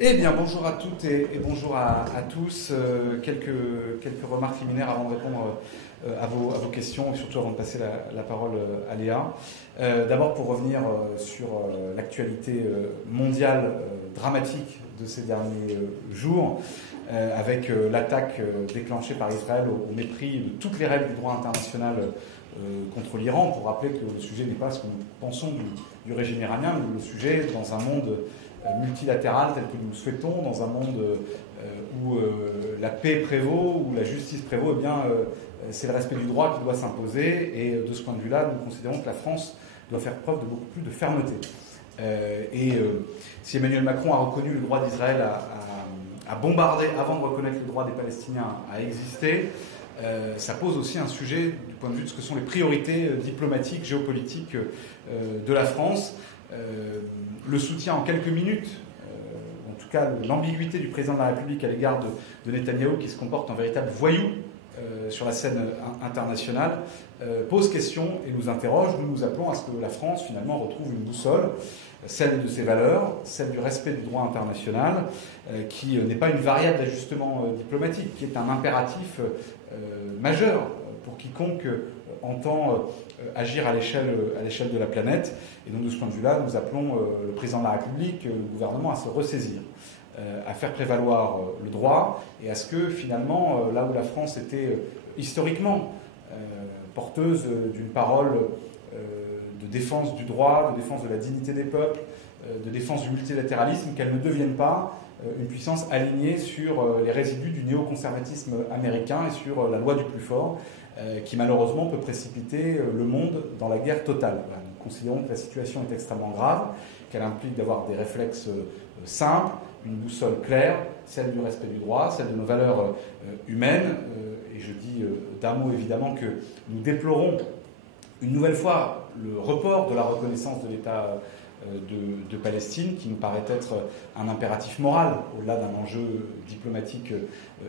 Eh bien, bonjour à toutes et bonjour à tous. Quelques remarques liminaires avant de répondre à vos questions et surtout avant de passer la parole à Léa. D'abord, pour revenir sur l'actualité mondiale dramatique de ces derniers jours, avec l'attaque déclenchée par Israël au mépris de toutes les règles du droit international contre l'Iran, pour rappeler que le sujet n'est pas ce que nous pensons du régime iranien, mais le sujet dans un monde multilatéral tel que nous le souhaitons, dans un monde où la paix prévaut, où la justice prévaut, eh bien, c'est le respect du droit qui doit s'imposer. Et de ce point de vue-là, nous considérons que la France doit faire preuve de beaucoup plus de fermeté. Si Emmanuel Macron a reconnu le droit d'Israël à bombarder avant de reconnaître le droit des Palestiniens à exister, ça pose aussi un sujet du point de vue de ce que sont les priorités diplomatiques, géopolitiques de la France. Le soutien en quelques minutes, en tout cas l'ambiguïté du président de la République à l'égard de Netanyahou, qui se comporte en véritable voyou sur la scène internationale, pose question et nous interroge. Nous appelons à ce que la France finalement retrouve une boussole, celle de ses valeurs, celle du respect du droit international, qui n'est pas une variable d'ajustement diplomatique, qui est un impératif majeur pour quiconque entend agir à l'échelle de la planète. Et donc de ce point de vue-là, nous appelons le président de la République, le gouvernement, à se ressaisir, à faire prévaloir le droit, et à ce que finalement, là où la France était historiquement porteuse d'une parole de défense du droit, de défense de la dignité des peuples, de défense du multilatéralisme, qu'elle ne devienne pas une puissance alignée sur les résidus du néoconservatisme américain et sur la loi du plus fort, qui malheureusement peut précipiter le monde dans la guerre totale. Nous considérons que la situation est extrêmement grave, qu'elle implique d'avoir des réflexes simples, une boussole claire, celle du respect du droit, celle de nos valeurs humaines. Et je dis d'un mot évidemment que nous déplorons une nouvelle fois le report de la reconnaissance de l'État de Palestine, qui nous paraît être un impératif moral, au-delà d'un enjeu diplomatique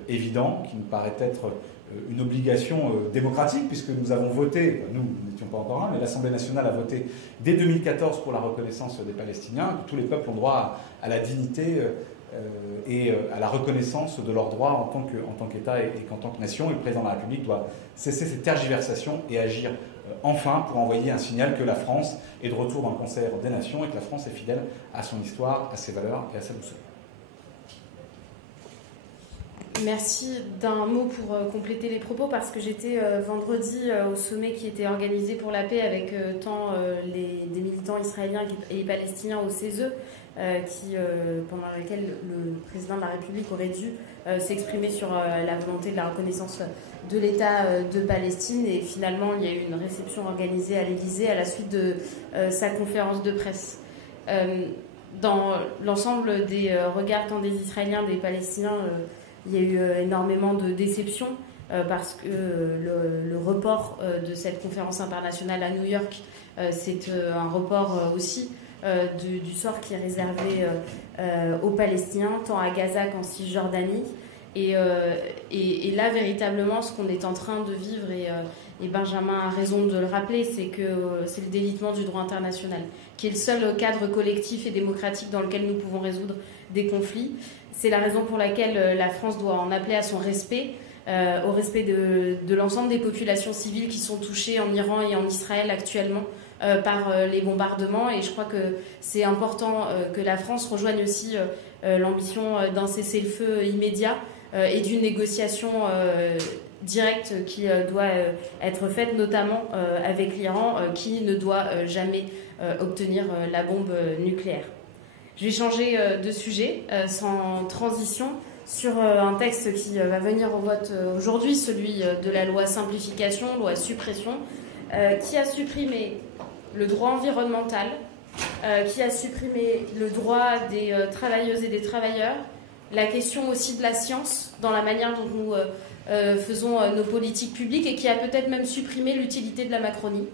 évident, qui nous paraît être une obligation démocratique, puisque nous avons voté, nous n'étions pas encore là, mais l'Assemblée nationale a voté dès 2014 pour la reconnaissance des Palestiniens, que tous les peuples ont droit à la dignité et à la reconnaissance de leurs droits en tant qu'État et qu'en tant que nation. Et le président de la République doit cesser ces tergiversations et agir enfin pour envoyer un signal que la France est de retour dans le concert des nations et que la France est fidèle à son histoire, à ses valeurs et à sa boussole. Merci. D'un mot pour compléter les propos, parce que j'étais vendredi au sommet qui était organisé pour la paix avec tant des militants israéliens et palestiniens au CESE, pendant lequel le président de la République aurait dû s'exprimer sur la volonté de la reconnaissance de l'État de Palestine. Et finalement, il y a eu une réception organisée à l'Élysée à la suite de sa conférence de presse. Dans l'ensemble des regards tant des Israéliens des Palestiniens, il y a eu énormément de déception parce que le report de cette conférence internationale à New York, c'est un report aussi du sort qui est réservé aux Palestiniens, tant à Gaza qu'en Cisjordanie. Et là, véritablement, ce qu'on est en train de vivre, et Benjamin a raison de le rappeler, c'est que c'est le délitement du droit international, qui est le seul cadre collectif et démocratique dans lequel nous pouvons résoudre des conflits. C'est la raison pour laquelle la France doit en appeler à son respect, au respect de l'ensemble des populations civiles qui sont touchées en Iran et en Israël actuellement par les bombardements. Et je crois que c'est important que la France rejoigne aussi l'ambition d'un cessez-le-feu immédiat et d'une négociation directe qui doit être faite, notamment avec l'Iran, qui ne doit jamais obtenir la bombe nucléaire. Je vais changer de sujet sans transition sur un texte qui va venir au vote aujourd'hui, celui de la loi simplification, loi suppression, qui a supprimé le droit environnemental, qui a supprimé le droit des travailleuses et des travailleurs, la question aussi de la science dans la manière dont nous faisons nos politiques publiques, et qui a peut-être même supprimé l'utilité de la Macronie.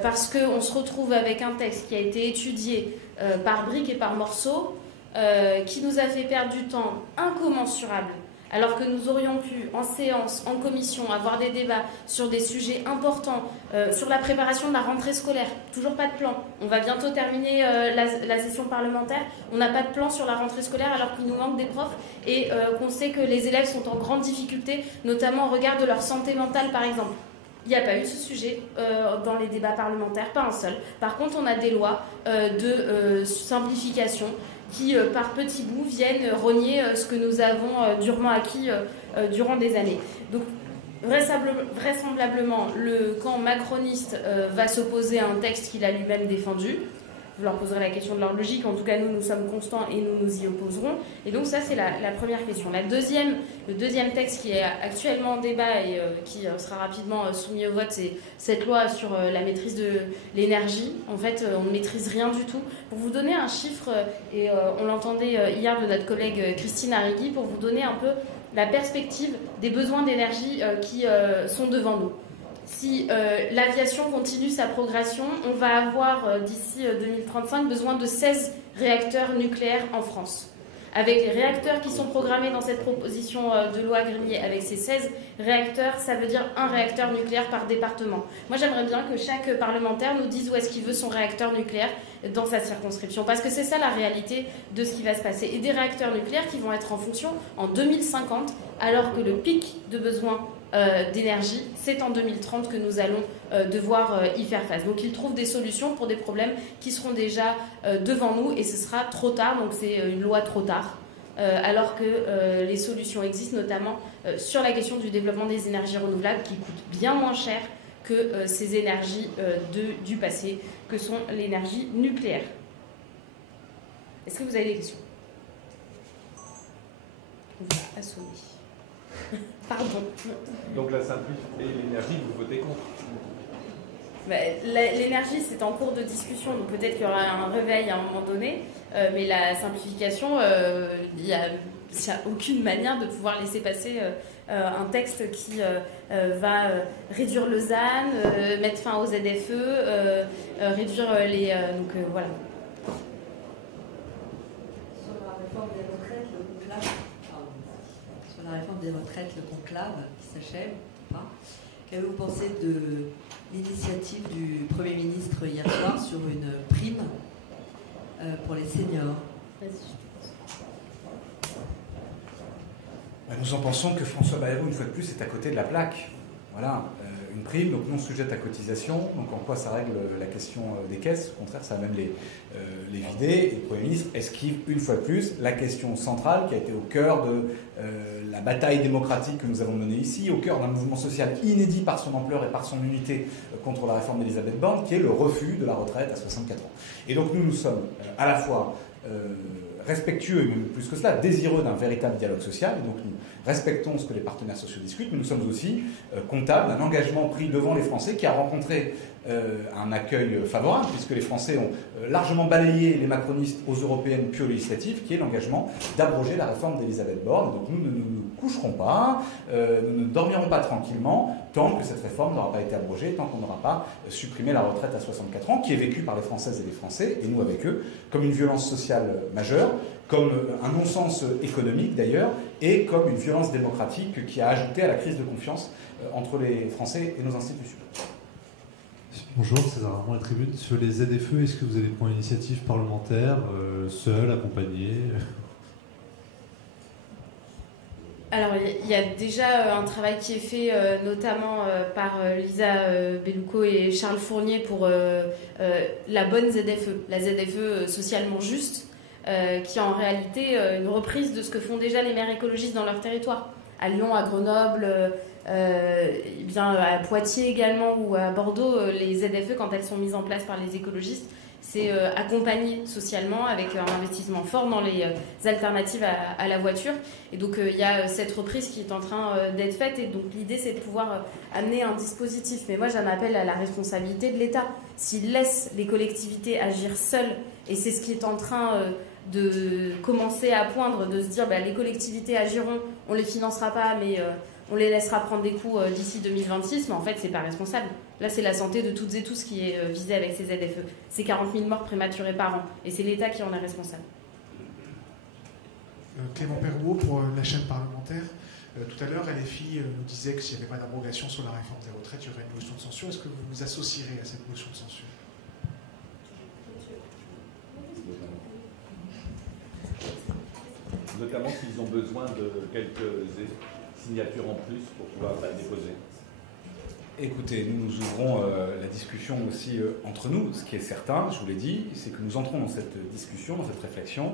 Parce qu'on se retrouve avec un texte qui a été étudié par briques et par morceaux, qui nous a fait perdre du temps incommensurable alors que nous aurions pu, en séance, en commission, avoir des débats sur des sujets importants, sur la préparation de la rentrée scolaire. Toujours pas de plan. On va bientôt terminer la session parlementaire. On n'a pas de plan sur la rentrée scolaire alors qu'il nous manque des profs et qu'on sait que les élèves sont en grande difficulté, notamment au regard de leur santé mentale, par exemple. Il n'y a pas eu ce sujet dans les débats parlementaires, pas un seul. Par contre, on a des lois de simplification qui, par petits bouts, viennent rogner ce que nous avons durement acquis durant des années. Donc, vraisemblablement, le camp macroniste va s'opposer à un texte qu'il a lui-même défendu. Je leur poserai la question de leur logique. En tout cas, nous sommes constants et nous nous y opposerons. Et donc ça, c'est la première question. Le deuxième texte qui est actuellement en débat et qui sera rapidement soumis au vote, c'est cette loi sur la maîtrise de l'énergie. En fait, on ne maîtrise rien du tout. Pour vous donner un chiffre, et on l'entendait hier de notre collègue Christine Arrigui, pour vous donner un peu la perspective des besoins d'énergie qui sont devant nous. Si l'aviation continue sa progression, on va avoir d'ici 2035 besoin de 16 réacteurs nucléaires en France. Avec les réacteurs qui sont programmés dans cette proposition de loi Grenier, avec ces 16 réacteurs, ça veut dire un réacteur nucléaire par département. Moi, j'aimerais bien que chaque parlementaire nous dise où est-ce qu'il veut son réacteur nucléaire dans sa circonscription, parce que c'est ça la réalité de ce qui va se passer. Et des réacteurs nucléaires qui vont être en fonction en 2050, alors que le pic de besoin d'énergie, c'est en 2030 que nous allons devoir y faire face. Donc ils trouvent des solutions pour des problèmes qui seront déjà devant nous et ce sera trop tard, donc c'est une loi trop tard. Alors que les solutions existent, notamment sur la question du développement des énergies renouvelables qui coûtent bien moins cher que ces énergies du passé, que sont l'énergie nucléaire. Est-ce que vous avez des questions? On va assommer. Pardon. Donc la simplicité et l'énergie, vous votez contre? L'énergie, c'est en cours de discussion, donc peut-être qu'il y aura un réveil à un moment donné, mais la simplification, il n'y a aucune manière de pouvoir laisser passer un texte qui va réduire le ZAN, mettre fin aux ZFE, réduire les... donc voilà. Sur la réforme des retraites, le conclave qui s'achève, qu'avez-vous pensé de l'initiative du Premier ministre hier soir sur une prime pour les seniors? Nous en pensons que François Bayrou, une fois de plus, est à côté de la plaque. Voilà, une prime, donc non sujette à cotisation. Donc en quoi ça règle la question des caisses? Au contraire, ça va même les vider. Et le Premier ministre esquive une fois de plus la question centrale qui a été au cœur de la bataille démocratique que nous avons menée ici, au cœur d'un mouvement social inédit par son ampleur et par son unité contre la réforme d'Elisabeth Borne, qui est le refus de la retraite à 64 ans. Et donc nous sommes à la fois respectueux, et même plus que cela, désireux d'un véritable dialogue social. Et donc nous respectons ce que les partenaires sociaux discutent, mais nous sommes aussi comptables d'un engagement pris devant les Français qui a rencontré un accueil favorable, puisque les Français ont largement balayé les macronistes aux européennes puis aux législatives, qui est l'engagement d'abroger la réforme d'Elisabeth Borne. Donc nous ne nous coucherons pas, nous ne dormirons pas tranquillement tant que cette réforme n'aura pas été abrogée, tant qu'on n'aura pas supprimé la retraite à 64 ans, qui est vécue par les Françaises et les Français, et nous avec eux, comme une violence sociale majeure, comme un non-sens économique d'ailleurs, et comme une violence démocratique qui a ajouté à la crise de confiance entre les Français et nos institutions. Bonjour, César Armand, la Tribune. Sur les ZFE, est-ce que vous allez prendre une initiative parlementaire, seul, accompagné? Alors, il y a déjà un travail qui est fait, notamment par Lisa Bellucco et Charles Fournier pour la bonne ZFE, la ZFE socialement juste, qui est en réalité une reprise de ce que font déjà les maires écologistes dans leur territoire. À Lyon, à Grenoble, bien à Poitiers également ou à Bordeaux, les ZFE, quand elles sont mises en place par les écologistes, c'est accompagné socialement avec un investissement fort dans les alternatives à la voiture. Et donc il y a cette reprise qui est en train d'être faite. Et donc l'idée, c'est de pouvoir amener un dispositif. Mais moi, j'en appelle à la responsabilité de l'État. S'il laisse les collectivités agir seules, et c'est ce qui est en train de commencer à poindre, de se dire les collectivités agiront, on ne les financera pas, mais on les laissera prendre des coups d'ici 2026, mais en fait, c'est pas responsable. Là, c'est la santé de toutes et tous qui est visée avec ces ZFE. C'est 40 000 morts prématurées par an, et c'est l'État qui en est responsable. Clément Perrouot pour la chaîne parlementaire. Tout à l'heure, LFI nous disait que s'il n'y avait pas d'abrogation sur la réforme des retraites, il y aurait une motion de censure. Est-ce que vous vous associerez à cette motion de censure? Notamment s'ils ont besoin de quelques signatures en plus pour pouvoir la déposer. Écoutez, nous ouvrons la discussion aussi entre nous. Ce qui est certain, je vous l'ai dit, c'est que nous entrons dans cette discussion, dans cette réflexion,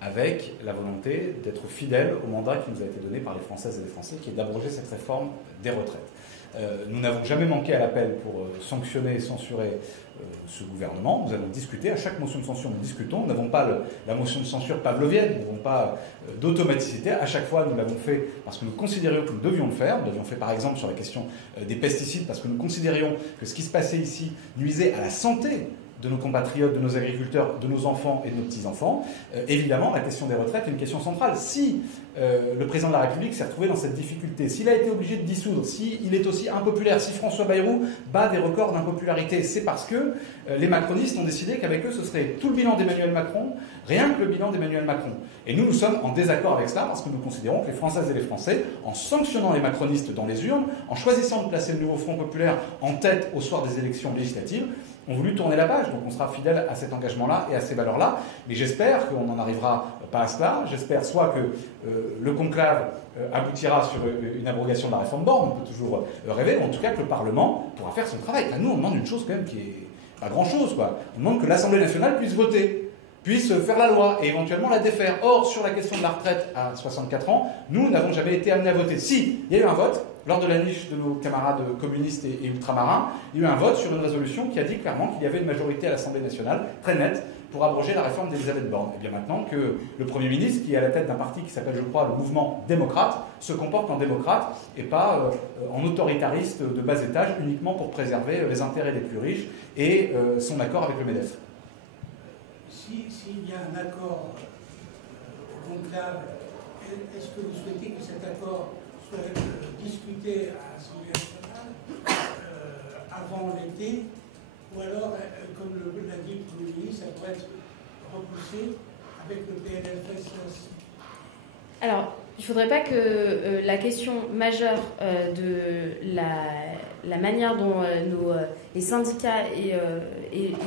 avec la volonté d'être fidèles au mandat qui nous a été donné par les Françaises et les Français, qui est d'abroger cette réforme des retraites. Nous n'avons jamais manqué à l'appel pour sanctionner et censurer ce gouvernement. Nous allons discuter. À chaque motion de censure, nous discutons. Nous n'avons pas la motion de censure pavlovienne, nous n'avons pas d'automaticité. À chaque fois, nous l'avons fait parce que nous considérions que nous devions le faire. Nous l'avions fait par exemple sur la question des pesticides, parce que nous considérions que ce qui se passait ici nuisait à la santé de nos compatriotes, de nos agriculteurs, de nos enfants et de nos petits-enfants. Évidemment, la question des retraites est une question centrale. Si le président de la République s'est retrouvé dans cette difficulté, s'il a été obligé de dissoudre, s'il est aussi impopulaire, si François Bayrou bat des records d'impopularité, c'est parce que les macronistes ont décidé qu'avec eux, ce serait tout le bilan d'Emmanuel Macron, rien que le bilan d'Emmanuel Macron. Et nous sommes en désaccord avec cela parce que nous considérons que les Françaises et les Français, en sanctionnant les macronistes dans les urnes, en choisissant de placer le nouveau Front populaire en tête au soir des élections législatives, ont voulu tourner la page. Donc on sera fidèle à cet engagement-là et à ces valeurs-là. Mais j'espère qu'on n'en arrivera pas à cela. J'espère soit que le conclave aboutira sur une abrogation de la réforme Borne, on peut toujours rêver, ou en tout cas que le Parlement pourra faire son travail. Enfin, nous, on demande une chose quand même qui est pas grand-chose, quoi. On demande que l'Assemblée nationale puisse voter, puisse faire la loi et éventuellement la défaire. Or, sur la question de la retraite à 64 ans, nous n'avons jamais été amenés à voter. Si, il y a eu un vote, lors de la niche de nos camarades communistes et ultramarins, il y a eu un vote sur une résolution qui a dit clairement qu'il y avait une majorité à l'Assemblée nationale, très nette, pour abroger la réforme d'Elisabeth Borne. Et bien maintenant que le Premier ministre, qui est à la tête d'un parti qui s'appelle, je crois, le Mouvement démocrate, se comporte en démocrate et pas en autoritariste de bas étage, uniquement pour préserver les intérêts des plus riches et son accord avec le MEDEF. S'il y a un accord au conclave, est-ce que vous souhaitez que cet accord soit discuté à l'Assemblée nationale avant l'été, ou alors, comme l'a dit le Premier ministre, ça pourrait être repoussé avec le PLFSS? Alors, il ne faudrait pas que la question majeure de la manière dont les syndicats et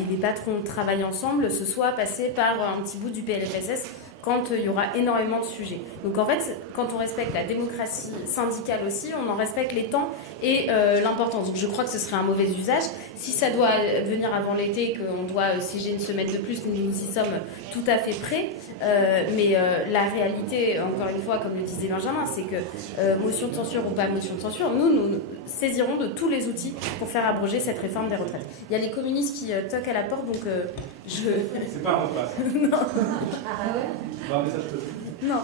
les patrons travaillent ensemble, ce soit passé par un petit bout du PLFSS quand il y aura énormément de sujets. Donc en fait, quand on respecte la démocratie syndicale aussi, on en respecte les temps et l'importance. Donc je crois que ce serait un mauvais usage. Si ça doit venir avant l'été, qu'on doit siéger une semaine de plus, nous y sommes tout à fait prêts. Mais la réalité, encore une fois, comme le disait Benjamin, c'est que motion de censure ou pas motion de censure, nous saisirons de tous les outils pour faire abroger cette réforme des retraites. Il y a les communistes qui toquent à la porte, donc je... C'est pas un mot de passe. Non. Un message peut-être. Non.